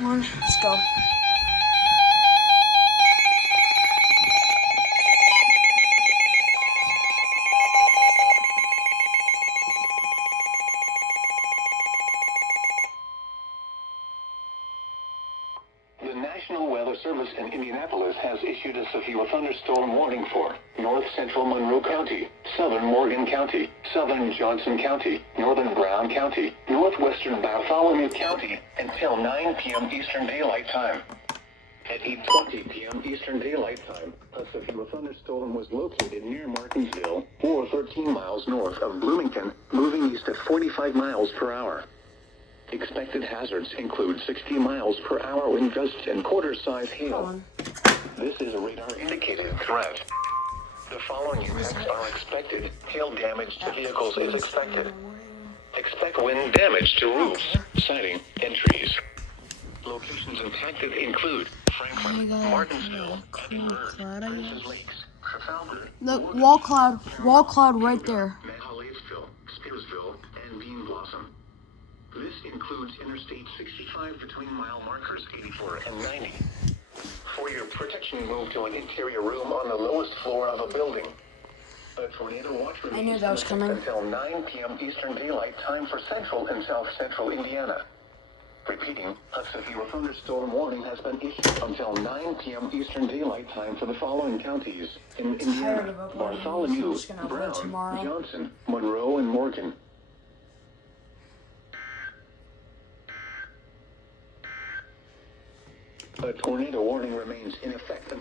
Come on, let's go. The National Weather Service in Indianapolis has issued a severe thunderstorm warning for north central Monroe County, southern Morgan County, southern Johnson County, northern Brown County, northwestern Bartholomew County until 9 p.m. Eastern Daylight Time. At 8:20 p.m. Eastern Daylight Time, a severe thunderstorm was located near Martinsville, or 13 miles north of Bloomington, moving east at 45 miles per hour. Expected hazards include 60 miles per hour wind gusts and quarter-size hail. This is a radar-indicated threat. The following impacts are expected. Hail damage to vehicles is expected. Expect wind damage to roofs, siding, and trees. Locations impacted include Franklin, Martinsville, Princess Lakes, Trafalgar, Look, wall cloud right there. Manhaleeville, Spearsville, and Bean Blossom. This includes Interstate 65 between mile markers 84 and 90. For your protection, move to an interior room on the lowest floor of a building. A tornado watch I knew remains that was coming. until 9 p.m. Eastern Daylight Time for central and south central Indiana. Repeating, a severe thunderstorm warning has been issued until 9 p.m. Eastern Daylight Time for the following counties in Indiana: Bartholomew, Brown, Johnson, Monroe, and Morgan. A tornado warning remains in effect until